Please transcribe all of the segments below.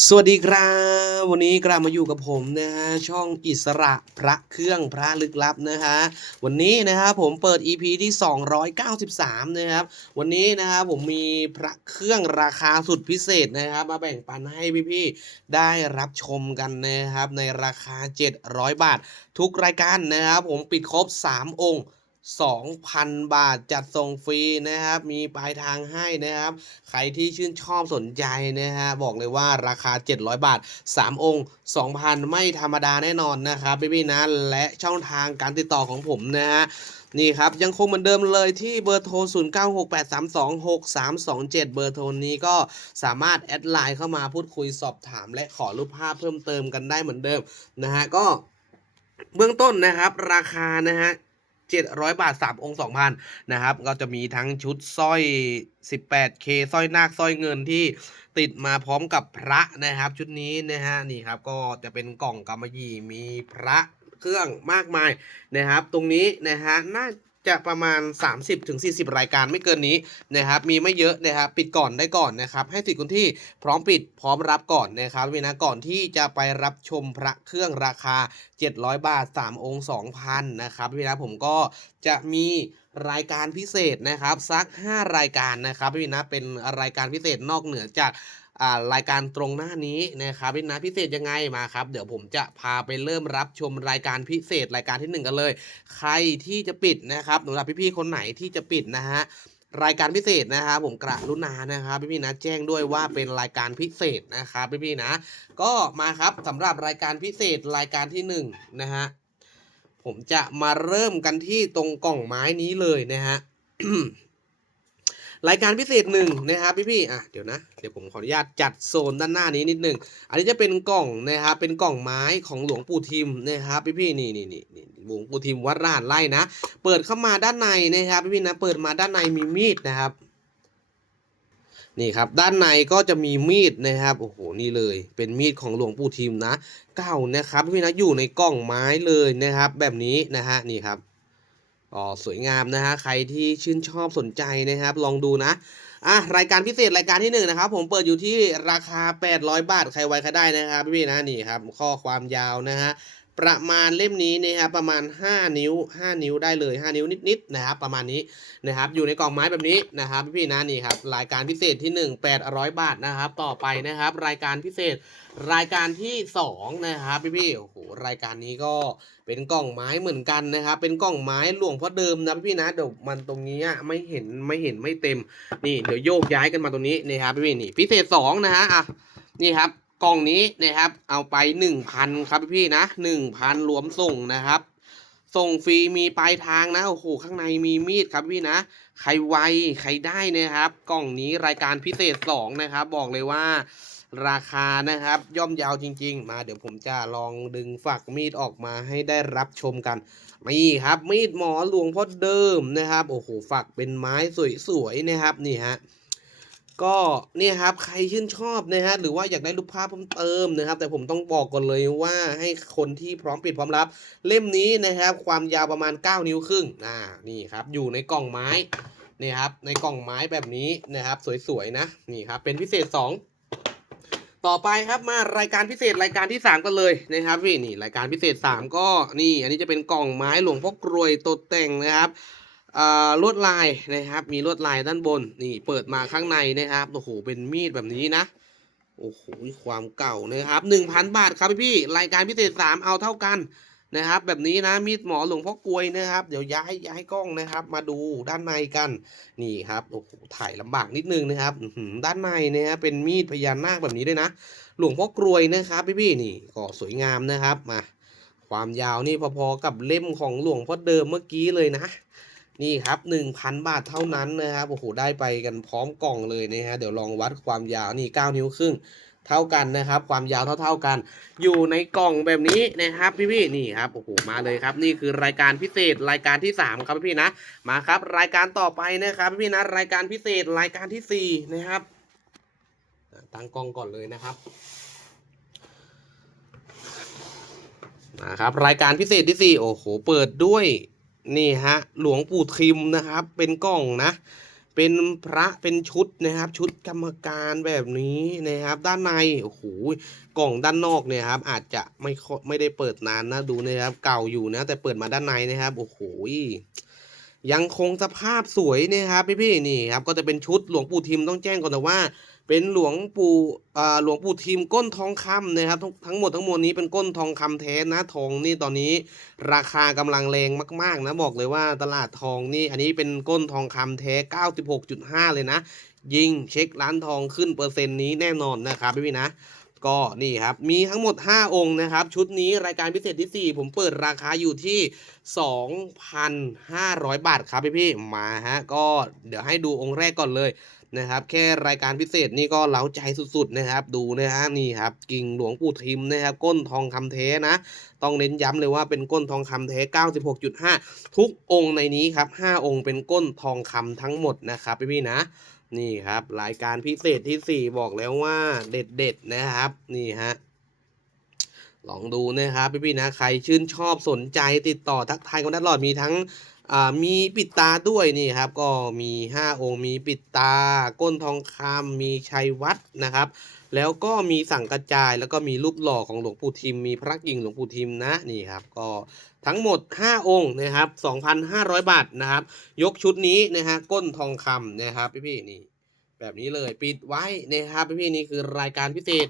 สวัสดีครับ วันนี้กลับมาอยู่กับผมนะฮะช่องอิสระพระเครื่องพระลึกลับนะฮะวันนี้นะครับผมเปิด EP ที่ 293 นะครับ วันนี้นะครับผมมีพระเครื่องราคาสุดพิเศษนะครับมาแบ่งปันให้พี่ๆได้รับชมกันนะครับในราคา 700 บาท ทุกรายการนะครับผมปิดครบ 3 องค์ 2,000 บาทจัดส่งฟรีนะครับ มีปลายทางให้นะครับ ใครที่ชื่นชอบสนใจนะฮะบอกเลยว่าราคา 700 บาท 3 องค์ 2,000 ไม่ธรรมดาแน่นอนนะครับพี่ๆนะและช่องทางการติดต่อของผมนะฮะนี่ครับ ยังคงเหมือนเดิมเลยที่เบอร์โทร 0968326327 เบอร์โทรนี้ก็สามารถแอดไลน์เข้ามาพูดคุยสอบถาม และขอรูปภาพเพิ่มเติมกันได้เหมือนเดิมนะฮะก็เบื้องต้นนะครับราคานะฮะ 700 บาท 3 องค์ 2,000 นะครับ ก็จะมีทั้งชุดสร้อย 18K สร้อยนาคสร้อยเงินที่ติดมาพร้อมกับพระนะครับ ชุดนี้นะฮะนี่ครับก็จะเป็นกล่องกำมะหยี่มีพระเครื่องมากมายนะครับ ตรงนี้นะฮะน่า จะประมาณ 30-40 รายการไม่เกินนี้นะครับ มีไม่เยอะนะครับ ปิดก่อนได้ก่อนนะครับ ให้สิทธิ์คนที่พร้อมปิดพร้อมรับก่อนนะครับเวลาก่อนที่จะไปรับชมพระเครื่องราคา 700 บาท 3 องค์ 2,000 นะครับพี่นะผมก็จะมีรายการพิเศษนะครับสัก 5 รายการนะครับพี่นะเป็นรายการพิเศษนอกเหนือจาก รายการตรงหน้านี้นะครับพี่นะพิเศษยังไงมาครับ เดี๋ยวผมจะพาไปเริ่มรับชมรายการพิเศษรายการที่หนึ่งกันเลย ใครที่จะปิดนะครับสำหรับพี่ๆคนไหนที่จะปิดนะฮะรายการพิเศษนะครับผมกระลุนานะครับพี่ๆนะแจ้งด้วยว่าเป็นรายการพิเศษนะครับพี่ๆนะ ก็มาครับสำหรับรายการพิเศษรายการที่หนึ่งนะฮะผมจะมาเริ่มกันที่ตรงกล่องไม้นี้เลยนะฮะ รายการพิเศษหนึ่งนะครับพี่ๆอะเดี๋ยวนะเดี๋ยวผมขออนุญาตจัดโซนด้านหน้านี้นิดหนึ่งอันนี้จะเป็นกล่องนะครับเป็นกล่องไม้ของหลวงปู่ทิมนะครับพี่ๆนี่นี่นี่นี่หลวงปู่ทิมวัดราชไร่นะ เปิดเข้ามาด้านในนะครับพี่ๆนะเปิดมาด้านในมีมีดนะครับนี่ครับด้านในก็จะมีมีดนะครับโอ้โหนี่เลยเป็นมีดของหลวงปู่ทิมนะเก่านะครับพี่นะอยู่ในกล่องไม้เลยนะครับ แบบนี้นะฮะนี่ครับ อ๋อสวยงามนะฮะใครที่ชื่นชอบสนใจนะครับ ลองดูนะอะรายการพิเศษรายการที่หนึ่งนะครับผมเปิดอยู่ที่ราคา 800 บาท ใครไวใครได้นะครับพี่ๆนะนี่ครับข้อความยาวนะฮะ ประมาณเล่มนี้นะครับประมาณ 5 นิ้ว 5 นิ้วได้เลย 5 นิ้วนิดๆนะครับประมาณนี้นะครับอยู่ในกล่องไม้แบบนี้นะครับพี่ๆนะนี่ครับรายการพิเศษที่ 1 800 บาทนะครับต่อไปนะครับ รายการพิเศษรายการที่ 2 นะครับพี่ๆโอ้โหรายการนี้ก็เป็นกล่องไม้เหมือนกันนะครับ เป็นกล่องไม้หลวงพ่อเดิมนะพี่ๆนะเดี๋ยวมันตรงนี้ไม่เห็นไม่เห็นไม่เต็มนี่เดี๋ยวโยกย้ายกันมาตรงนี้นี่ครับพี่ๆนี่พิเศษ2นะฮะอะนี่ครับ กล่องนี้นะครับ เอาไป1,000ครับพี่ๆนะ1,000รวมส่งนะครับ ส่งฟรีมีปลายทางนะโอ้โหข้างในมีมีดครับพี่นะ ใครไวใครได้นะครับ กล่องนี้รายการพิเศษ2นะครับ บอกเลยว่าราคานะครับ ย่อมยาวจริง ๆ มาเดี๋ยวผมจะลองดึงฝักมีดออกมาให้ได้รับชมกันนี่ครับ มีดหมอหลวงพ่อเดิมนะครับ โอ้โหฝักเป็นไม้สวยๆนะครับนี่ฮะ ก็เนี่ยครับใครชื่นชอบนะฮะหรือว่าอยากได้รูปภาพเพิ่มเติมนะครับ แต่ผมต้องบอกก่อนเลยว่าให้คนที่พร้อมปิดพร้อมรับ เล่มนี้นะครับ ความยาวประมาณ 9 นิ้วครึ่งอ่านี่ครับอยู่ในกล่องไม้นี่ครับในกล่องไม้แบบนี้นะครับ สวยๆนะนี่ครับเป็นพิเศษ 2 ต่อไปครับมารายการพิเศษรายการที่ 3 กันเลยนะครับพี่นี่รายการพิเศษ 3 ก็นี่อันนี้จะเป็นกล่องไม้หลวงพ่อกรวยตกแต่งนะครับ ลวดลายนะครับมีลวดลายด้านบนนี่เปิดมาข้างในนะครับโอ้โหเป็นมีดแบบนี้นะโอ้โหความเก่านะครับหนึ่งพันบาทครับพี่พี่รายการพิเศษสามเอาเท่ากันนะครับ แบบนี้นะมีดหมอหลวงพ่อกลวยนะครับ เดี๋ยวย้ายย้ายกล้องนะครับ มาดูด้านในกันนี่ครับโอ้โหถ่ายลำบากนิดนึงนะครับด้านในนะฮะเป็นมีดพญานาคแบบนี้ด้วยนะ หลวงพ่อกรวยนะครับพี่พี่นี่ก็สวยงามนะครับมาความยาวนี่พอๆกับเล่มของหลวงพ่อเดิมเมื่อกี้เลยนะ นี่ครับ 1,000 บาทเท่านั้นนะครับโอ้โหได้ไปกันพร้อมกล่องเลยนะฮะเดี๋ยวลองวัดความยาวนี่ 9 นิ้วครึ่งเท่ากันนะครับ ความยาวเท่าๆกัน อยู่ในกล่องแบบนี้นะครับพี่ๆนี่ครับโอ้โหมาเลยครับ นี่คือรายการพิเศษรายการที่ 3 ครับพี่ๆนะมาครับ รายการต่อไปนะครับพี่ๆนะรายการพิเศษรายการทีสี่4นะครับตั้งกล้องก่อนเลยนะครับมาครับ รายการพิเศษที่4โอ้โห เปิดด้วย นี่ฮะหลวงปู่ทิมนะครับ เป็นกล่องนะ เป็นพระเป็นชุดนะครับ ชุดกรรมการแบบนี้นะครับ ด้านในโอ้โหกล่องด้านนอกเนี่ยครับ อาจจะไม่ค่อยไม่ได้เปิดนานนะดูนะครับ เก่าอยู่นะ แต่เปิดมาด้านในนะครับโอ้โหยังคงสภาพสวยนะครับพี่ๆนี่ครับก็จะเป็นชุดหลวงปู่ทิมต้องแจ้งก่อนนะว่า เป็นหลวงปู่อ่าหลวงปู่ทิมก้นทองคำนะครับทั้งทั้งหมดทั้งมวลนี้เป็นก้นทองคำแท้นะทองนี่ตอนนี้ราคากำลังแรงมาก ๆ นะบอกเลยว่าตลาดทองนี่อันนี้เป็นก้นทองคำแท้ 96.5 เลยนะ ยิงเช็คร้านทองขึ้นเปอร์เซ็นต์นี้แน่นอนนะครับพี่ๆนะก็นี่ครับ มีทั้งหมด 5 องค์นะครับ ชุดนี้รายการพิเศษที่ 4 ผมเปิดราคาอยู่ที่ 2,500 บาทครับพี่ๆมาฮะ ก็เดี๋ยวให้ดูองค์แรกก่อนเลย นะครับ แค่รายการพิเศษนี่ก็เล้าใจสุดๆนะครับ ดูนะฮะนี่ครับกิ่งหลวงปู่ทิมนะครับ ก้นทองคำแท้นะต้องเน้นย้ำเลยว่าเป็นก้นทองคำแท้96.5 ทุกองค์ในนี้ครับ 5 องค์เป็นก้นทองคำทั้งหมดนะครับพี่ๆนะนี่ครับรายการพิเศษที่ 4 บอกแล้วว่าเด็ดๆนะครับ นี่ฮะลองดูนะครับพี่ๆนะใครชื่นชอบสนใจติดต่อทักทายกันตลอดมีทั้ง มีปิดตาด้วยนี่ครับ ก็มี 5 องค์มีปิดตา ก้นทองคำมีชัยวัดนะครับ แล้วก็มีสั่งกระจายแล้วก็มีรูปหล่อของหลวงปู่ทิม มีพระกิ่งหลวงปู่ทิมนะนี่ครับก็ทั้งหมด 5 องค์นะครับ 2,500 บาทนะครับ ยกชุดนี้นะฮะก้นทองคำนะครับพี่ๆนี่แบบนี้เลยปิดไว้นะครับพี่ๆนี่คือรายการพิเศษ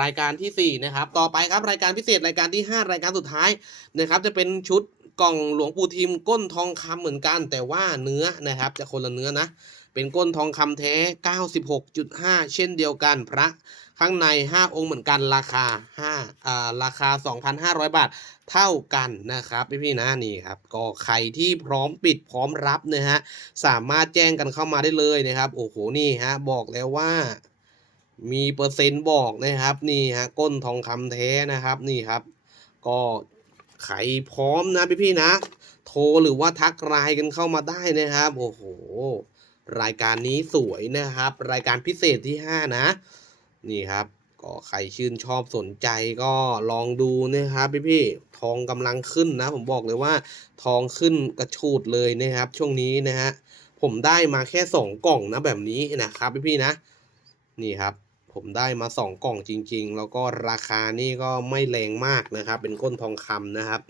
รายการที่ 4 นะครับ ต่อไปครับรายการพิเศษรายการที่ 5 รายการสุดท้ายนะครับ จะเป็นชุด กล่องหลวงปู่ทิมก้นทองคำเหมือนกัน แต่ว่าเนื้อนะครับจะคนละเนื้อนะ เป็นก้นทองคำแท้ 96.5 เช่นเดียวกันพระข้างใน 5 องค์เหมือนกันราคา5อ่าราคา 2,500 บาทเท่ากันนะครับพี่ๆนะนี่ครับก็ใครที่พร้อมปิดพร้อมรับนะฮะสามารถแจ้งกันเข้ามาได้เลยนะครับโอ้โหนี่ฮะบอกแล้วว่ามีเปอร์เซ็นต์บอกนะครับนี่ฮะก้นทองคำแท้นะครับนี่ครับ ก็ ใครพร้อมนะพี่ๆนะ โทรหรือว่าทักไลน์กันเข้ามาได้นะครับ โอ้โห รายการนี้สวยนะครับ รายการพิเศษที่ 5 นะ นี่ครับ ก็ใครชื่นชอบสนใจก็ลองดูนะครับพี่ๆทองกำลังขึ้นนะ ผมบอกเลยว่า ทองขึ้นกระชูดเลยนะครับ ช่วงนี้นะฮะผมได้มาแค่ 2 กล่องนะแบบนี้นะครับพี่ๆนะ นี่ครับ ผมได้มา 2 กล่องจริง ๆ แล้วก็ราคานี่ก็ไม่แรงมากนะครับ เป็นก้นทองคำนะครับ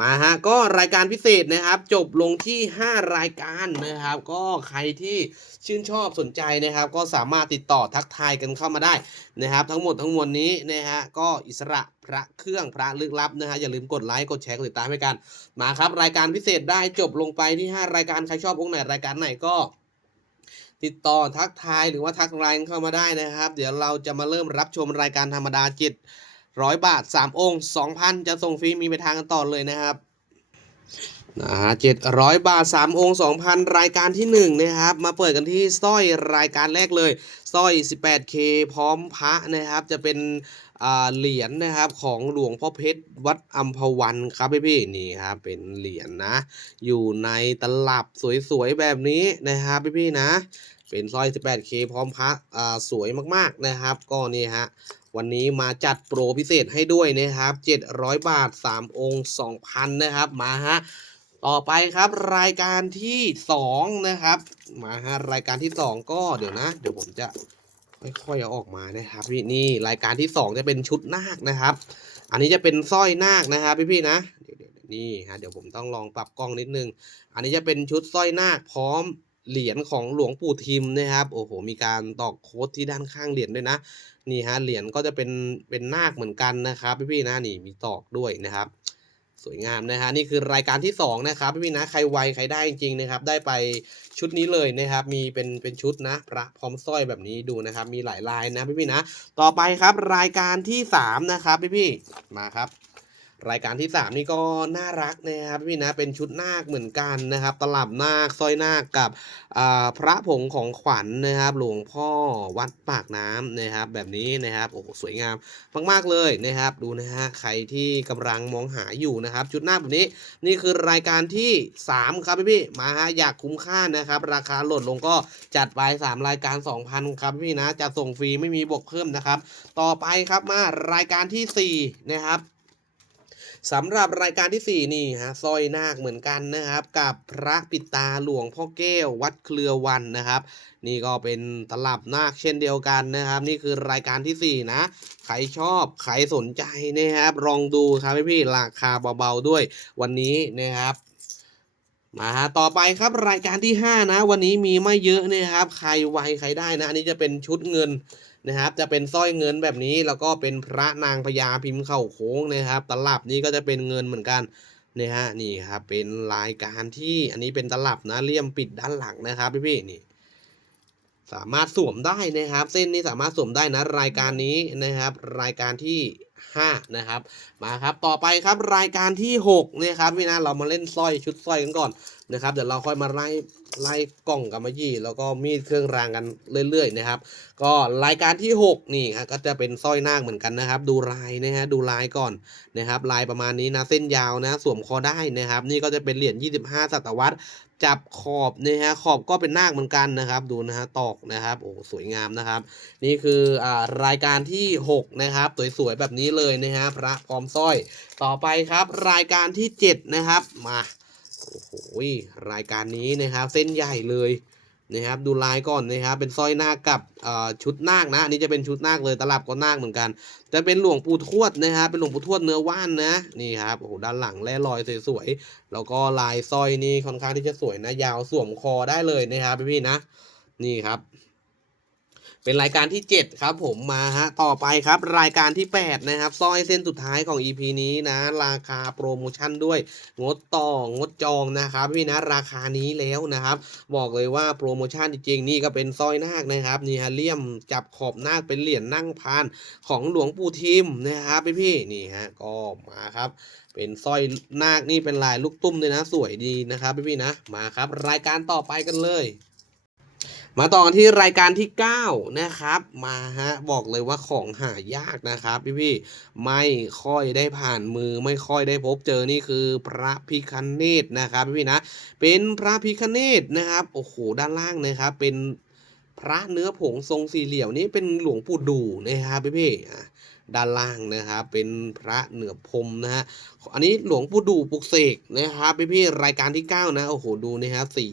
มาฮะก็รายการพิเศษนะครับ จบลงที่ 5 รายการนะครับ ก็ใครที่ชื่นชอบสนใจนะครับ ก็สามารถติดต่อทักทายกันเข้ามาได้นะครับ ทั้งหมดทั้งมวลนี้นะฮะก็อิสระพระเครื่องพระลึกลับนะฮะอย่าลืมกดไลค์กดแชร์กดติดตามให้กันมาครับรายการพิเศษได้จบลงไปที่ 5 รายการใครชอบองค์ไหนรายการไหนก็ ติดต่อทักทายหรือว่าทักไลน์เข้ามาได้นะครับ เดี๋ยวเราจะมาเริ่มรับชมรายการธรรมดาจิตร้อยบาท3องค์2,000จะส่งฟรีมีไปทางกันต่อเลยนะครับนะฮะเจ็ดร้อยบาทสามองค์สองพันรายการที่หนึ่งนะครับ มาเปิดกันที่สร้อยรายการแรกเลยสร้อย 18K พร้อมพระนะครับ จะเป็น เหรียญนะครับของหลวงพ่อเพชรวัดอัมพวันครับพี่พี่นี่ครับเป็นเหรียญนะ อยู่ในตลับสวยๆแบบนี้นะครับพี่พี่นะ เป็นสร้อย 18K พร้อมพระอ่าสวยมากๆนะครับ ก็นี่ฮะวันนี้มาจัดโปรพิเศษให้ด้วยนะครับ 700 บาท 3 องค์ 2,000 นะครับมาฮะต่อไปครับรายการที่ 2 นะครับ มาฮะรายการที่ 2 ก็เดี๋ยวนะ เดี๋ยวผมจะ ค่อยๆเอาออกมานะครับพี่นี่รายการที่2จะเป็นชุดนาคนะครับ อันนี้จะเป็นสร้อยนาคนะครับพี่ๆนะเดี๋ยวนี่ฮะเดี๋ยวผมต้องลองปรับกล้องนิดนึง อันนี้จะเป็นชุดสร้อยนาคพร้อมเหรียญของหลวงปู่ทิมนะครับโอ้โหมีการตอกโค้ดที่ด้านข้างเหรียญด้วยนะนี่ฮะเหรียญก็จะเป็นเป็นนาคเหมือนกันนะครับพี่ๆนะนี่มีตอกด้วยนะครับ สวยงามนะฮะนี่คือรายการที่สองนะครับพี่ๆนะใครไวใครได้จริงๆนะครับ ได้ไปชุดนี้เลยนะครับ มีเป็นเป็นชุดนะพระพร้อมสร้อยแบบนี้ดูนะครับ มีหลายลายนะพี่พี่นะ ต่อไปครับรายการที่สามนะครับพี่พี่มาครับ รายการที่ 3 นี่ก็น่ารักนะครับพี่นะเป็นชุดนาคเหมือนกันนะครับ ตลับนาคสร้อยนาคกับพระผงของขวัญนะครับ หลวงพ่อวัดปากน้ำนะครับ แบบนี้นะครับโอ้สวยงามมากๆเลยนะครับ ดูนะฮะใครที่กำลังมองหาอยู่นะครับ ชุดนาคแบบนี้นี่คือรายการที่ 3 ครับพี่ๆมาฮะอยากคุ้มค่านะครับ ราคาลดลงก็จัดไป 3 รายการ 2,000 ครับพี่นะจะส่งฟรีไม่มีบวกเพิ่มนะครับ ต่อไปครับมารายการทีสี่4 นะครับ สำหรับรายการที่ 4 นี่ฮะสร้อยนาคเหมือนกันนะครับ กับพระปิตาหลวงพ่อแก้ววัดเครือวันนะครับ นี่ก็เป็นตลับนาคเช่นเดียวกันนะครับ นี่คือรายการที่ 4 นะ ใครชอบ ใครสนใจนะครับ ลองดูครับพี่ๆราคาเบาๆด้วยวันนี้นะครับมาฮะต่อไปครับรายการที่ 5 นะ วันนี้มีไม่เยอะนะครับ ใครไวใครได้นะ อันนี้จะเป็นชุดเงิน นะครับ จะเป็นสร้อยเงินแบบนี้แล้วก็เป็นพระนางพญาพิมพ์เข่าโค้งนะครับ ตลับนี้ก็จะเป็นเงินเหมือนกันนะฮะนี่ครับเป็นรายการที่อันนี้เป็นตลับนะเลี่ยมปิดด้านหลังนะครับพี่ๆนี่ สามารถสวมได้นะครับ เส้นนี้สามารถสวมได้นะรายการนี้นะครับ รายการที่5นะครับมาครับต่อไปครับรายการที่6เนี่ยครับพี่นะเรามาเล่นสร้อยชุดสร้อยกันก่อน นะครับเดี๋ยวเราค่อยมาไล่ไล่กล่องกับมะยี่แล้วก็มีดเครื่องรางกันเรื่อยๆนะครับ ก็รายการที่ 6 นี่ครับก็จะเป็นสร้อยนาคเหมือนกันนะครับ ดูลายนะฮะดูลายก่อนนะครับ ลายประมาณนี้นะเส้นยาวนะ สวมคอได้นะครับ นี่ก็จะเป็นเหรียญ25 ศตวรรษจับขอบนะฮะขอบก็เป็นนาคเหมือนกันนะครับ ดูนะฮะตอกนะครับโอ้สวยงามนะครับ นี่คืออ่ารายการที่ 6 นะครับสวยๆแบบนี้เลยนะฮะพระพร้อมสร้อยต่อไปครับ รายการที่ 7 นะครับมา โอ้โหรายการนี้นะครับเส้นใหญ่เลยนะครับดูลายก่อนนะครับเป็นสร้อยนาคกับชุดนาคนะอันนี้จะเป็นชุดนาคเลยตลับก็นาคเหมือนกัน จะเป็นหลวงปู่ทวดนะครับเป็นหลวงปู่ทวดเนื้อว่านนะนี่ครับโอ้โหด้านหลังแร่ลอยสวยๆแล้วก็ลายสร้อยนี่ค่อนข้างที่จะสวยนะ ยาวสวมคอได้เลยนะครับพี่ๆนะ นี่ครับ เป็นรายการที่ 7 ครับผมมาฮะต่อไปครับ รายการที่ 8 นะครับสร้อยเส้นสุดท้ายของ EP นี้นะ ราคาโปรโมชั่นด้วย งดต่องดจองนะครับพี่นะราคานี้แล้วนะครับ บอกเลยว่าโปรโมชั่นจริงๆนี่ก็เป็นสร้อยนาคนะครับนี่ฮะเลี่ยมจับขอบนาคเป็นเหรียญนั่งพานของหลวงปู่ทิมนะครับพี่พี่ๆนี่ฮะก็มาครับเป็นสร้อยนาคนี่เป็นลายลูกตุ้มเลยนะ สวยดีนะครับพี่พี่ๆนะมาครับ รายการต่อไปกันเลย มาต่อกันที่รายการที่ 9 นะครับ มาฮะบอกเลยว่าของหายากนะครับพี่พี่ไม่ค่อยได้ผ่านมือไม่ค่อยได้พบเจอนี่คือพระพิคเนตนะครับพี่พี่นะ เป็นพระพิคเนตนะครับโอ้โหด้านล่างนะครับ เป็นพระเนื้อผงทรงสี่เหลี่ยมนี่เป็นหลวงปู่ดูนะครับพี่พี่ด้านล่างนะครับเป็นพระเหนือพรมนะฮะอันนี้หลวงปู่ดูปลุกเสกนะครับพี่พี่รายการที่ 9 นะโอ้โหดูนะฮะสี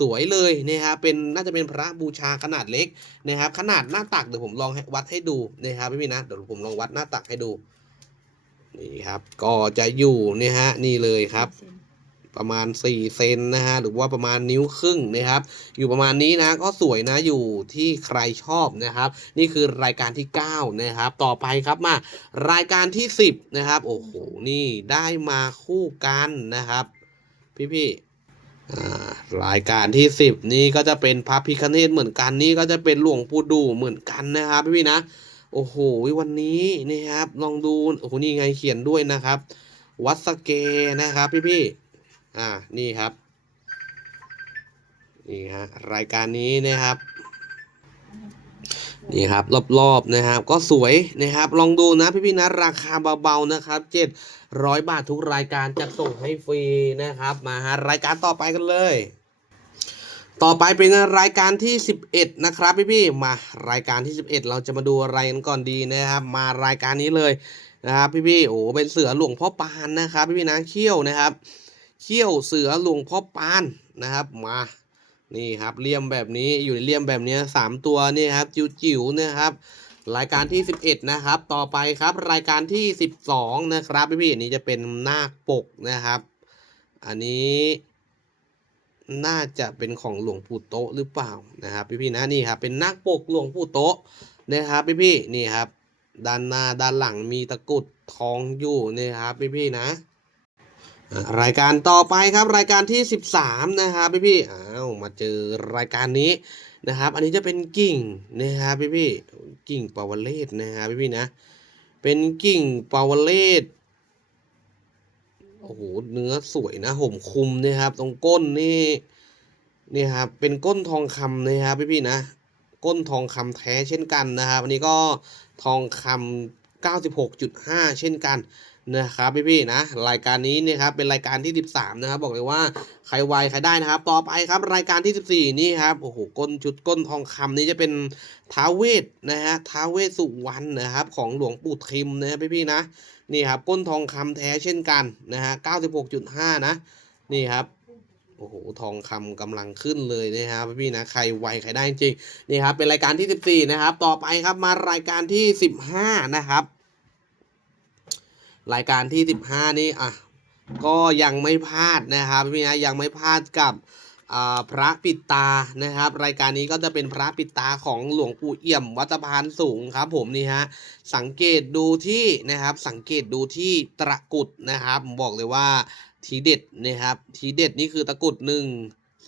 สวยเลยนะครับเป็นน่าจะเป็นพระบูชาขนาดเล็กนะครับ ขนาดหน้าตักเดี๋ยวผมลองวัดให้ดูนะครับพี่พี่นะเดี๋ยวผมลองวัดหน้าตักให้ดูนี่ครับก็จะอยู่เนี่ยฮะนี่เลยครับ ประมาณ 4 เซนนะฮะหรือว่าประมาณนิ้วครึ่งนะครับ อยู่ประมาณนี้นะก็สวยนะอยู่ที่ใครชอบนะครับ นี่คือรายการที่ 9 นะครับ ต่อไปครับมารายการที่ 10 นะครับ โอ้โหนี่ได้มาคู่กันนะครับ พี่ๆอ่ รายการที่ 10 นี่ก็จะเป็นพระพิคเนตเหมือนกันนี่ก็จะเป็นหลวงปู่ดูเหมือนกันนะครับพี่ๆนะโอ้โหวันนี้นะครับลองดูโอ้โหนี่ไงเขียนด้วยนะครับ วัดสเกนะครับพี่ๆอ่านี่ครับนี่ฮะรายการนี้นะครับนี่ครับรอบๆนะครับ ก็สวยนะครับ ลองดูนะพี่ๆนะราคาเบาๆนะครับเจ็ด ร้อยบาททุกรายการจะส่งให้ฟรีนะครับ มาฮะรายการต่อไปกันเลย ต่อไปเป็นรายการที่ 11 นะครับพี่ๆมารายการที่ 11 เราจะมาดูอะไรกันก่อนดีนะครับ มารายการนี้เลยนะครับพี่ๆโอ้เป็นเสือหลวงพ่อปานนะครับพี่ๆนะเขี้ยวนะครับเขี้ยวเสือหลวงพ่อปานนะครับมานี่ครับเลี่ยมแบบนี้อยู่ในเลี่ยมแบบนี้สามตัวนี่ครับจิ๋วๆนะครับ รายการที่ 11 นะครับ ต่อไปครับรายการที่ 12 นะครับพี่ๆอันนี้จะเป็นนาคปกนะครับ อันนี้น่าจะเป็นของหลวงปู่โตะหรือเปล่านะครับ พี่ๆนะนี่ครับเป็นนาคปกหลวงปู่โตะนะครับพี่ๆนี่ครับ ด้านหน้าด้านหลังมีตะกุดทองอยู่นี่ครับพี่ๆนะอะรายการต่อไปครับรายการที่ 13 นะครับพี่พี่อ้าวมาเจอรายการนี้ นะครับ อันนี้จะเป็นกิ่งนะครับพี่พี่กิ่งปาวเลศนะครับพี่พี่นะ เป็นกิ่งปาวเลศโอ้โหเนื้อสวยนะห่มคุมนะครับ ตรงก้นนี่นี่ครับเป็นก้นทองคำนะครับพี่พี่นะ ก้นทองคำแท้เช่นกันนะครับ อันนี้ก็ทองค96.5 เช่นกัน นะครับพี่ๆนะรายการนี้เนี่ยครับเป็นรายการที่ 13 นะครับ บอกเลยว่าใครไวใครได้นะครับ ต่อไปครับรายการที่ 14 นี่ครับโอ้โหก้นชุดก้นทองคำนี้จะเป็นท้าเวทนะฮะท้าเวสสุวรรณนะครับ ของหลวงปู่ทิมนะพี่ๆนะนี่ครับก้นทองคำแท้เช่นกันนะฮะ96.5 นะนี่ครับโอ้โหทองคำกำลังขึ้นเลยนะครับพี่ๆนะใครไวใครได้จริงนี่ครับเป็นรายการที่ 14 นะครับ ต่อไปครับมารายการที่ 15 นะครับ รายการที่ 15 นี่อะก็ยังไม่พลาดนะครับพี่นะยังไม่พลาดกับอ่าพระปิดตานะครับ รายการนี้ก็จะเป็นพระปิดตาของหลวงปู่เอี่ยม วัตพานสูงครับ ผมนี่ฮะสังเกตดูที่นะครับ สังเกตดูที่ตะกุดนะครับผมบอกเลยว่าทีเด็ดนะครับ ทีเด็ดนี่คือตะกุดหนึ่ง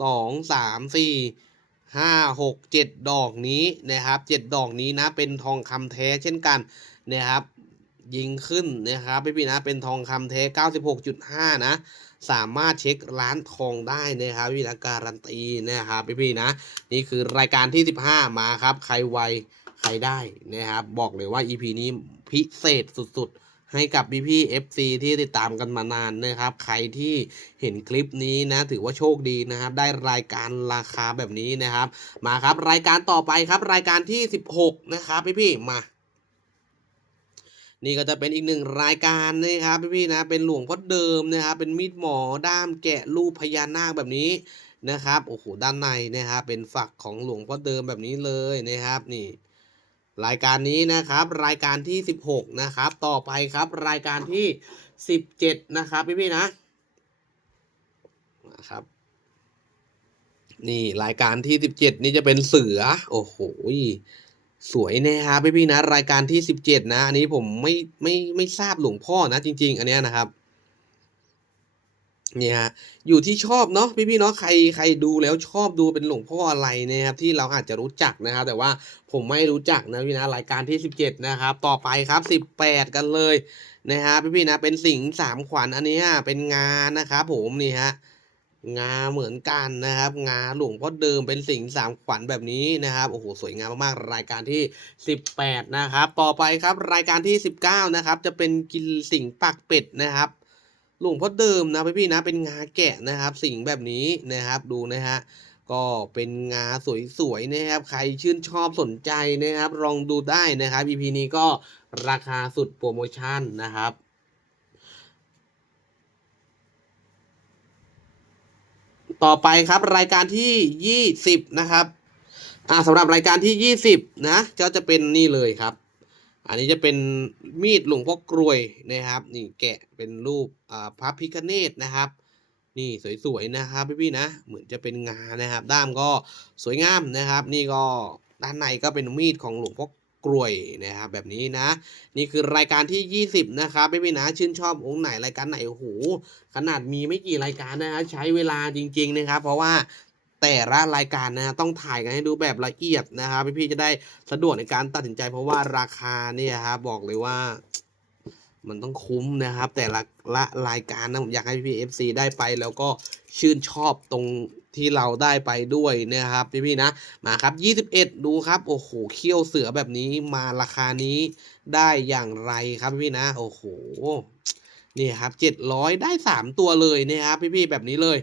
สองสามสี่ห้าหกเจ็ดดอกนี้นะครับเจ็ดดอกนี้นะเป็นทองคำแท้เช่นกันนะครับ ยิงขึ้นนะครับพี่พี่นะเป็นทองคำแท้96.5 นะ สามารถเช็คร้านทองได้นะครับพี่นะการันตีนะครับพี่พี่นะ นี่คือรายการที่ 15 มาครับ ใครไวใครได้นะครับบอกเลยว่า EP นี้พิเศษสุดๆให้กับพี่พี่ FC ที่ติดตามกันมานานนะครับ ใครที่เห็นคลิปนี้นะ ถือว่าโชคดีนะครับ ได้รายการราคาแบบนี้นะครับ มาครับรายการต่อไปครับรายการที่ 16 นะครับพี่พี่มา นี่ก็จะเป็นอีกหนึ่งรายการนะครับพี่ๆนะเป็นหลวงพ่อเดิมนะครับเป็นมีดหมอด้ามแกะรูปพญานาคแบบนี้นะครับโอ้โหด้านในนะครับเป็นฝักของหลวงพ่อเดิมแบบนี้เลยนะครับนี่ รายการนี้นะครับรายการที่ 16 นะครับ ต่อไปครับรายการที่ 17 นะครับพี่ๆนะนะครับนี่รายการที่ 17 นี่จะเป็นเสือ โอ้โห สวยนะครับพี่พี่ๆนะ รายการที่17นะ อันนี้ผมไม่ไม่ไม่ทราบหลวงพ่อนะจริง ๆ อันเนี้ยนะครับเนี่ยฮะอยู่ที่ชอบเนาะพี่พี่ๆเนาะใครใครดูแล้วชอบดูเป็นหลวงพ่ออะไรนะครับที่เราอาจจะรู้จักนะครับแต่ว่าผมไม่รู้จักนะพี่นะรายการที่ 17 นะครับ ต่อไปครับ 18 กันเลยนะฮะพี่พี่ๆนะเป็นสิงสามขวัญอันนี้เป็นงานนะครับผมนี่ฮะ งาเหมือนกันนะครับ งาหลวงพ่อเดิมเป็นสิงสามขวัญแบบนี้นะครับโอ้โหสวยงามมากๆรายการที่ 18 นะครับ ต่อไปครับรายการที่ 19 นะครับ จะเป็นกินสิงปากเป็ดนะครับ หลวงพ่อเดิมนะพี่ๆนะเป็นงาแกะนะครับ สิงแบบนี้นะครับดูนะฮะก็เป็นงาสวยๆนะครับ ใครชื่นชอบสนใจนะครับ ลองดูได้นะครับ EP นี้ก็ราคาสุดโปรโมชั่นนะครับ ต่อไปครับรายการที่ 20 นะครับอ่าสำหรับรายการที่ 20 นะก็จะเป็นนี่เลยครับ อันนี้จะเป็นมีดหลวงพ่อกรวยนะครับ นี่แกะเป็นรูปอ่าพระพิฆเนศนะครับ นี่สวยๆนะครับพี่ๆนะ เหมือนจะเป็นงานะครับ ด้ามก็สวยงามนะครับ นี่ก็ด้านในก็เป็นมีดของหลวงพ่อ กรวยนะครับแบบนี้นะ นี่คือรายการที่ 20 นะครับพี่ๆนะชื่นชอบองค์ไหนรายการไหนโอ้โหขนาดมีไม่กี่รายการนะฮะใช้เวลาจริง ๆ นะครับ เพราะว่าแต่ละรายการนะต้องถ่ายกันให้ดูแบบละเอียดนะครับพี่ๆจะได้สะดวกในการตัดสินใจเพราะว่าราคาเนี่ยครับบอกเลยว่ามันต้องคุ้มนะครับ แต่ละละรายการนะผมอยากให้พี่เอฟซีได้ไปแล้วก็ชื่นชอบตรง ที่เราได้ไปด้วยนะครับพี่ๆนะมาครับ 21 ดูครับ โอ้โหเขี้ยวเสือแบบนี้มาราคานี้ได้อย่างไรครับพี่ๆนะโอ้โหนี่ครับ 700 ได้ 3 ตัวเลยนะครับพี่ๆแบบนี้เลย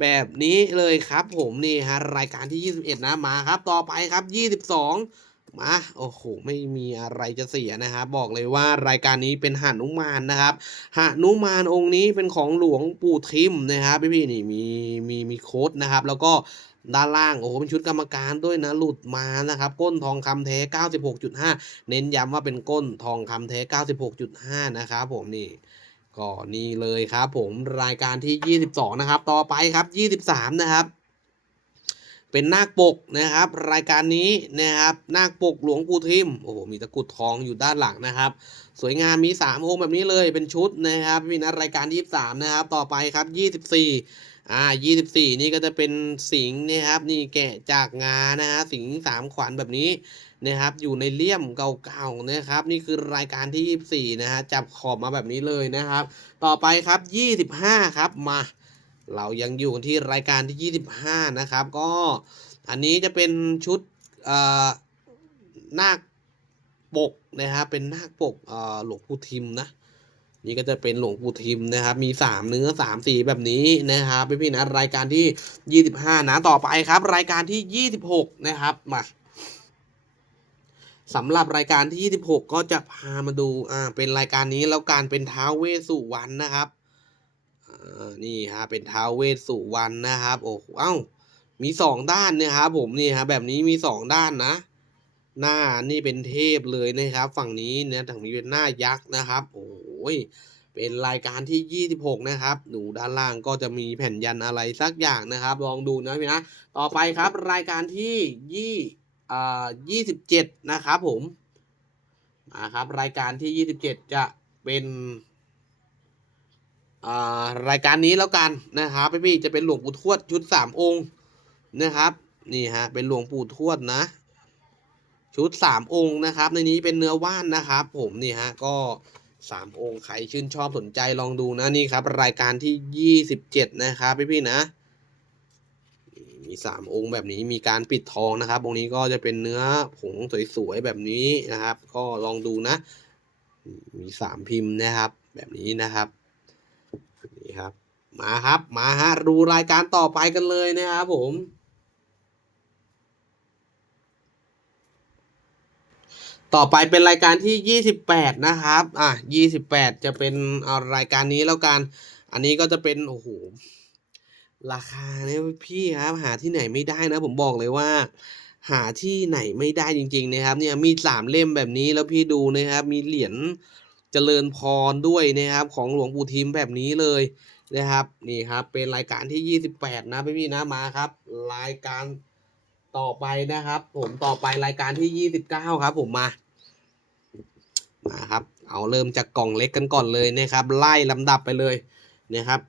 แบบนี้เลยครับผมนี่ฮะรายการที่ 21 นะมาครับ ต่อไปครับ 22 มาโอ้โหไม่มีอะไรจะเสียนะครับบอกเลยว่ารายการนี้เป็นหานุมานนะครับหานุมานองค์นี้เป็นของหลวงปู่ทิมนะครับพี่ๆนี่มีมีมีโค้ดนะครับ แล้วก็ด้านล่างโอ้โหเป็นชุดกรรมการด้วยนะหลุดมานะครับ ก้นทองคำแท้ 96.5 เน้นย้ำว่าเป็นก้นทองคำแท้ 96.5 นะครับผมนี่ก็นี่เลยครับผมรายการที่ 22 นะครับ ต่อไปครับ 23 นะครับ เป็นนาคปกนะครับ รายการนี้นะครับนาคปกหลวงปู่ทิมโอ้โหมีตะกรุดทองอยู่ด้านหลังนะครับ สวยงามมี3องค์แบบนี้เลยเป็นชุดนะครับมีนะรายการ 23 นะครับ ต่อไปครับ 24อ่า24 นี่ก็จะเป็นสิงห์นะครับนี่แกะจากงานะฮะสิงห์สามขวัญแบบนี้นะครับอยู่ในเลี่ยมเก่าๆนะครับ นี่คือรายการที่ 24 นะฮะจับขอบมาแบบนี้เลยนะครับ ต่อไปครับ 25 ครับมา เรายังอยู่กันที่รายการที่ 25 นะครับ ก็อันนี้จะเป็นชุดเอ่อนาคปกนะครับเป็นนาคปกเอ่อหลวงปู่ทิมนะนี่ก็จะเป็นหลวงปู่ทิมนะครับ มีสามเนื้อสามสีแบบนี้นะครับพี่ๆนะรายการที่ยี่สิบห้านะต่อไปครับ รายการที่ยี่สิบหกนะครับมาสำหรับรายการที่ยี่สิบหกก็จะพามาดูอ่าเป็นรายการนี้แล้วการเป็นท้าวเวสุวรรณนะครับ นี่ฮะเป็นท้าวเวสสุวรรณนะครับ โอ้โหเอ้า มีสองด้านเนี่ยครับผมนี่ฮะแบบนี้มีสองด้านนะ หน้านี่เป็นเทพเลยนะครับ ฝั่งนี้เนี่ยทางนี้เป็นหน้ายักษ์นะครับ โอ้ยเป็นรายการที่ 26 นะครับ ดูด้านล่างก็จะมีแผ่นยันอะไรสักอย่างนะครับ ลองดูนะพี่นะ ต่อไปครับรายการที่ยี่อ่า27 นะครับผม มาครับ รายการที่ 27 จะเป็น รายการนี้แล้วกันนะครับพี่ๆจะเป็นหลวงปู่ทวดชุด3องค์นะครับนี่ฮะเป็นหลวงปู่ทวดนะ ชุดสามองค์นะครับ ในนี้เป็นเนื้อว่านนะครับ ผมนี่ฮะก็สามองค์ใครชื่นชอบสนใจลองดูนะนี่ครับ รายการที่ยี่สิบเจ็ดนะครับพี่ๆนะมีสามองค์แบบนี้มีการปิดทองนะครับองค์นี้ก็จะเป็นเนื้อผงสวยๆแบบนี้นะครับ ก็ลองดูนะ มีสามพิมพ์นะครับ แบบนี้นะครับ นี่ครับ มาครับ มาฮะดูรายการต่อไปกันเลยนะครับผมต่อไปเป็นรายการที่ 28 นะครับ อะ 28 จะเป็นเอารายการนี้แล้วกัน อันนี้ก็จะเป็น โอ้โห ราคาเนี่ยพี่ครับหาที่ไหนไม่ได้นะ ผมบอกเลยว่า หาที่ไหนไม่ได้จริง ๆ นะครับ เนี่ยมีสามเล่มแบบนี้แล้วพี่ดูนะครับ มีเหรียญ เจริญพรด้วยนะครับของหลวงปู่ทิมแบบนี้เลยนะครับนี่ครับเป็นรายการที่ 28 นะพี่ๆนะมาครับ รายการต่อไปนะครับ ผมต่อไปรายการที่ 29 ครับผมมามาครับเอาเริ่มจากกล่องเล็กกันก่อนเลยนะครับ ไล่ลำดับไปเลยนะครับ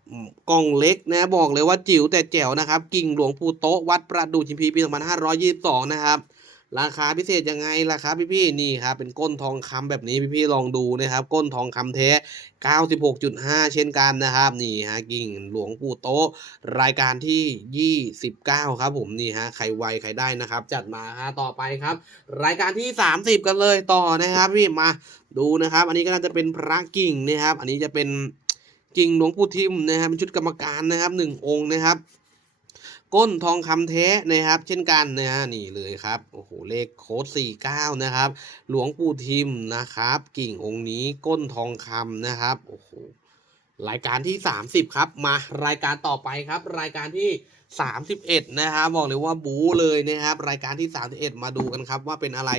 กล่องเล็กนะบอกเลยว่าจิ๋วแต่แจ๋วนะครับ กิ่งหลวงปู่โต๊ะวัดประดู่ชิมพีปี 2522 นะครับ ราคาพิเศษยังไงราคาพี่ๆนี่ครับเป็นก้นทองคำแบบนี้พี่ๆลองดูนะครับ ก้นทองคำแท้ 96.5 เช่นกันนะครับนี่ฮะกิ่งหลวงปู่โตรายการที่ 29 ครับผมนี่ฮะใครไวใครได้นะครับ จัดมาฮะต่อไปครับ รายการที่ 30 กันเลยต่อนะครับพี่มาดูนะครับ อันนี้ก็น่าจะเป็นพระกิ่งนะครับ อันนี้จะเป็นกิ่งหลวงปู่ทิมนะครับเป็นชุดกรรมการนะครับหนึ่งองค์นะครับ ก้นทองคำแท้นะครับ เช่นกันนะฮะนี่เลยครับโอ้โหเลขโค้ด49 นะครับ หลวงปู่ทิมนะครับ กิ่งองค์นี้ก้นทองคำนะครับโอ้โหรายการที่ 30 ครับ มารายการต่อไปครับ รายการที่ 31 นะครับบอกเลยว่าบูเลยนะครับ รายการที่ 31 มาดูกันครับว่าเป็นอะไร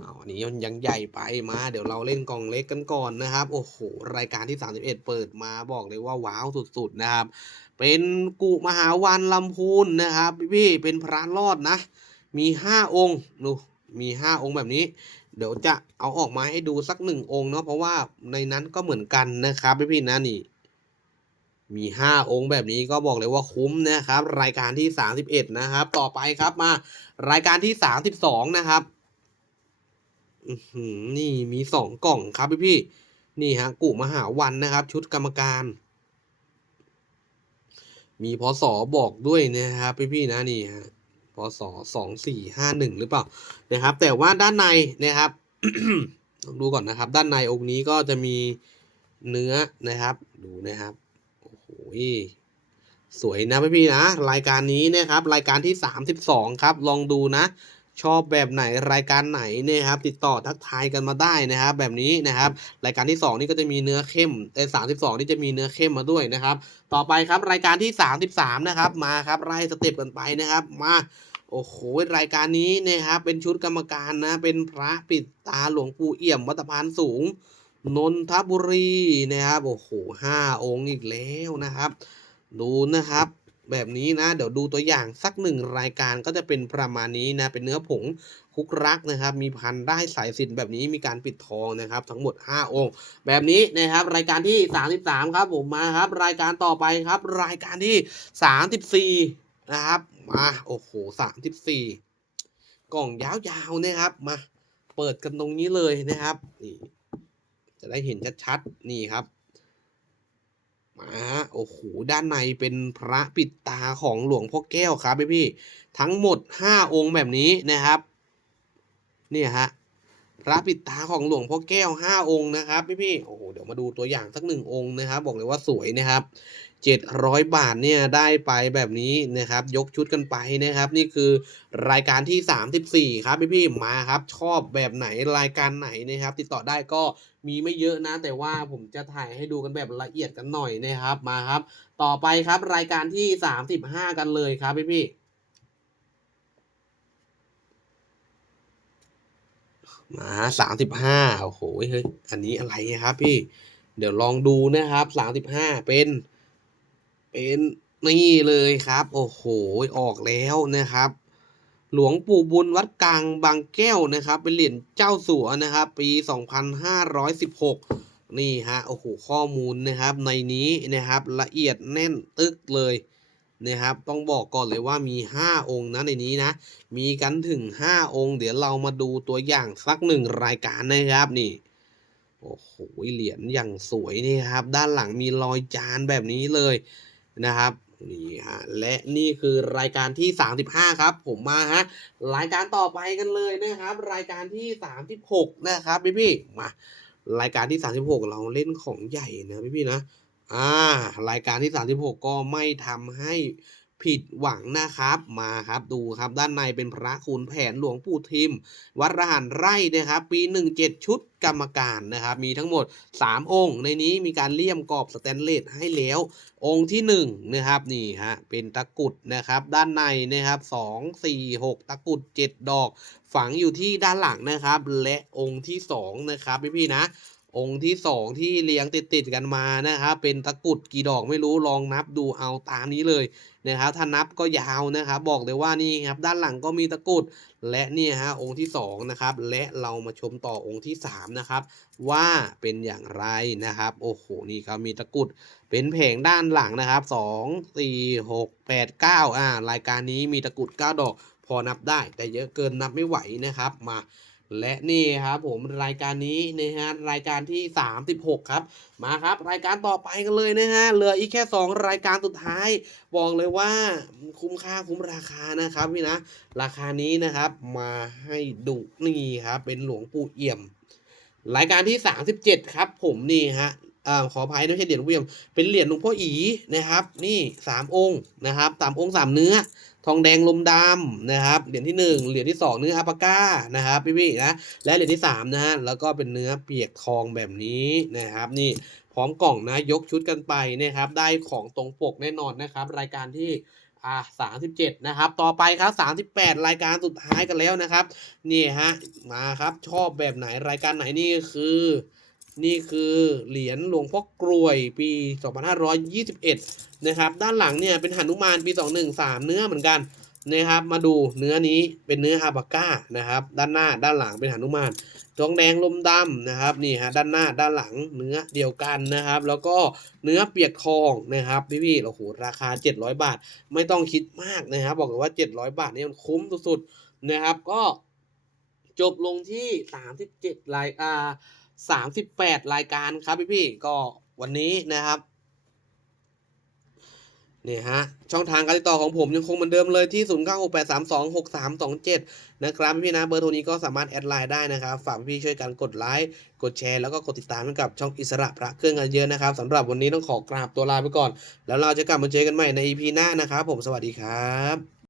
อาอันนี้มันยังใหญ่ไปมา เดี๋ยวเราเล่นกล่องเล็กกันก่อนนะครับ โอ้โห รายการที่ 31 เปิดมาบอกเลยว่าว้าวสุดๆนะครับ เป็นกุมหาวันลำพูนนะครับพี่เป็นพระรอดนะ มีห้าองค์ดูมีห้าองค์แบบนี้ เดี๋ยวจะเอาออกมาให้ดูสักหนึ่งองค์เนาะเพราะว่าในนั้นก็เหมือนกันนะครับพี่ๆนะนี่มีห้าองค์แบบนี้ก็บอกเลยว่าคุ้มนะครับ รายการที่สามสิบเอ็ดนะครับ ต่อไปครับมารายการที่สามสิบสองนะครับ นี่มีสองกล่องครับพี่พี่นี่ฮะกุมหาวันนะครับ ชุดกรรมการ มีพศบอกด้วยนะครับพี่พี่นะนี่ฮะพศสองสี่ห้าหนึ่งหรือเปล่านะครับ แต่ว่าด้านในนะครับลองดูก่อนนะครับ ด้านในองค์นี้ก็จะมีเนื้อนะครับ ดูนะครับโอ้โหสวยนะพี่พี่นะ รายการนี้นะครับ รายการที่สามสิบสองครับ ลองดูนะ ชอบแบบไหนรายการไหนเนี่ยครับติดต่อทักทายกันมาได้นะครับแบบนี้นะครับ รายการที่ 2 นี่ก็จะมีเนื้อเข้มแต่32นี่จะมีเนื้อเข้มมาด้วยนะครับ ต่อไปครับรายการที่ 33 นะครับมาครับไล่สเต็ปกันไปนะครับมาโอ้โหรายการนี้นะครับเป็นชุดกรรมการนะเป็นพระปิดตาหลวงปู่เอี่ยมวัตพานสูง นนทบุรีนะครับโอ้โหห้าองค์อีกแล้วนะครับ ดูนะครับ แบบนี้นะ เดี๋ยวดูตัวอย่างสักหนึ่งรายการก็จะเป็นประมาณนี้นะ เป็นเนื้อผงคุกรักนะครับ มีพันได้สายสินแบบนี้มีการปิดทองนะครับ ทั้งหมด 5 องค์ แบบนี้นะครับ รายการที่ 33 ครับผมมาครับ รายการต่อไปครับ รายการที่ 34 นะครับมาโอ้โห34 กล่องยาวๆนะครับมาเปิดกันตรงนี้เลยนะครับนี่จะได้เห็นชัดๆนี่ครับ มาโอ้โหด้านในเป็นพระปิดตาของหลวงพ่อแก้วครับพี่พี่ทั้งหมดห้าองค์แบบนี้นะครับ เนี่ยฮะ พระปิดตาของหลวงพ่อแก้วห้าองค์นะครับพี่ๆโอ้โหเดี๋ยวมาดูตัวอย่างสักหนึ่งองค์นะครับ บอกเลยว่าสวยนะครับเจ็ดร้อยบาทเนี่ยได้ไปแบบนี้นะครับ ยกชุดกันไปนะครับ นี่คือรายการที่สามสิบสี่ครับพี่ๆมาครับ ชอบแบบไหนรายการไหนนะครับ ติดต่อได้ก็มีไม่เยอะนะ แต่ว่าผมจะถ่ายให้ดูกันแบบละเอียดกันหน่อยนะครับมาครับ ต่อไปครับรายการที่สามสิบห้ากันเลยครับพี่ๆ มาสามสิบห้าโอ้โหเฮ้ยอันนี้อะไรครับพี่เดี๋ยวลองดูนะครับสามสิบห้าเป็น เป็นนี่เลยครับ โอ้โหออกแล้วนะครับ หลวงปู่บุญวัดกลางบางแก้วนะครับ เป็นเหรียญเจ้าสัวนะครับ ปี 2516 นี่ฮะโอ้โหข้อมูลนะครับในนี้นะครับละเอียดแน่นตึกเลย นะครับ ต้องบอกก่อนเลยว่ามี 5 องค์นะในนี้นะ มีกันถึง 5 องค์ เดี๋ยวเรามาดูตัวอย่างสักหนึ่งรายการนะครับนี่ โอ้โห เหรียญอย่างสวยนี่ครับ ด้านหลังมีรอยจานแบบนี้เลยนะครับนี่ฮะและนี่คือรายการที่ 35 ครับ ผมมาฮะรายการต่อไปกันเลยนะครับ รายการที่ 36 นะครับพี่พี่มารายการที่ 36 เราเล่นของใหญ่นะพี่พี่นะ อ่ารายการที่ 36 ก็ไม่ทำให้ผิดหวังนะครับมาครับดูครับด้านในเป็นพระคูณแผนหลวงปู่ทิม วัดรหันไร่นะครับปี 17 ชุดกรรมการนะครับมีทั้งหมด 3 องค์ ในนี้มีการเลี่ยมกรอบสแตนเลสให้แล้ว องค์ที่1นะครับนี่ฮะเป็นตะกุดนะครับด้านในนะครับ 2 4 6 ตะกุด 7 ดอก ฝังอยู่ที่ด้านหลังนะครับ และองค์ที่2นะครับพี่ๆนะ องค์ที่สองที่เลี้ยงติดติดๆกันมานะครับเป็นตะกุดกี่ดอกไม่รู้ลองนับดูเอาตามนี้เลยนะครับถ้านับก็ยาวนะครับบอกเลยว่านี่ครับด้านหลังก็มีตะกุดและนี่ฮะองค์ที่สองนะครับและเรามาชมต่อองค์ที่สามนะครับว่าเป็นอย่างไรนะครับโอ้โหนี่ครับมีตะกุดเป็นแผงด้านหลังนะครับสองสี่หกแปดเก้าอ่ารายการนี้มีตะกุดเก้าดอก พอนับได้แต่เยอะเกินนับไม่ไหวนะครับมา และนี่ครับผมรายการนี้นะฮะรายการที่ 36 ครับ มาครับ รายการต่อไปกันเลยนะฮะเหลืออีกแค่ 2 รายการสุดท้าย บอกเลยว่าคุ้มค่าคุ้มราคานะครับพี่นะราคานี้นะครับมาให้ดุนี่ครับเป็นหลวงปู่เอี่ยม รายการที่ 37 ครับ ผมนี่ฮะอ่าขออภัยไม่ใช่เหรียญหลวงปู่เอี่ยมเป็นเหรียญหลวงพ่ออีนะครับ นี่สามองค์นะครับสามองค์สามเนื้อ ทองแดงลมดำนะครับ เหรียญที่หนึ่งเหรียญที่สองเนื้ออัปปาก้านะครับพี่ๆนะ และเหรียญที่สามนะฮะ แล้วก็เป็นเนื้อเปียกทองแบบนี้นะครับ นี่พร้อมกล่องนะ ยกชุดกันไปนะครับ ได้ของตรงปกแน่นอนนะครับ รายการที่อ่าสามสิบเจ็ดนะครับ ต่อไปครับสามสิบแปดรายการสุดท้ายกันแล้วนะครับ นี่ฮะ มาครับ ชอบแบบไหนรายการไหนนี่คือ นี่คือเหรียญหลวงพ่อกรวยปี 2521 นะครับ ด้านหลังเนี่ยเป็นหนุมานปี 213 เนื้อเหมือนกันนะครับ มาดูเนื้อนี้เป็นเนื้อฮาบาก้านะครับ ด้านหน้าด้านหลังเป็นหนุมานทองแดงลมดำนะครับนี่ฮะด้านหน้าด้านหลังเนื้อเดียวกันนะครับ แล้วก็เนื้อเปียกทองนะครับพี่ๆโอ้โหราคา 700 บาท ไม่ต้องคิดมากนะครับ บอกเลยว่า 700 บาทนี่มันคุ้มสุดๆนะครับ ก็จบลงที่ 37รายอา 38 รายการครับพี่ๆก็วันนี้นะครับนี่ฮะช่องทางการติดต่อของผมยังคงเหมือนเดิมเลยที่ 0968326327 นะครับพี่นะเบอร์โทรนี้ก็สามารถแอดไลน์ได้นะครับ ฝากพี่ช่วยกันกดไลค์กดแชร์แล้วก็กดติดตามให้กับช่องอิสระพระเครื่องกันเยอะนะครับสำหรับวันนี้ต้องขอกราบตัวลาไปก่อน แล้วเราจะกลับมาเจอกันใหม่ใน EP หน้านะครับผมสวัสดีครับ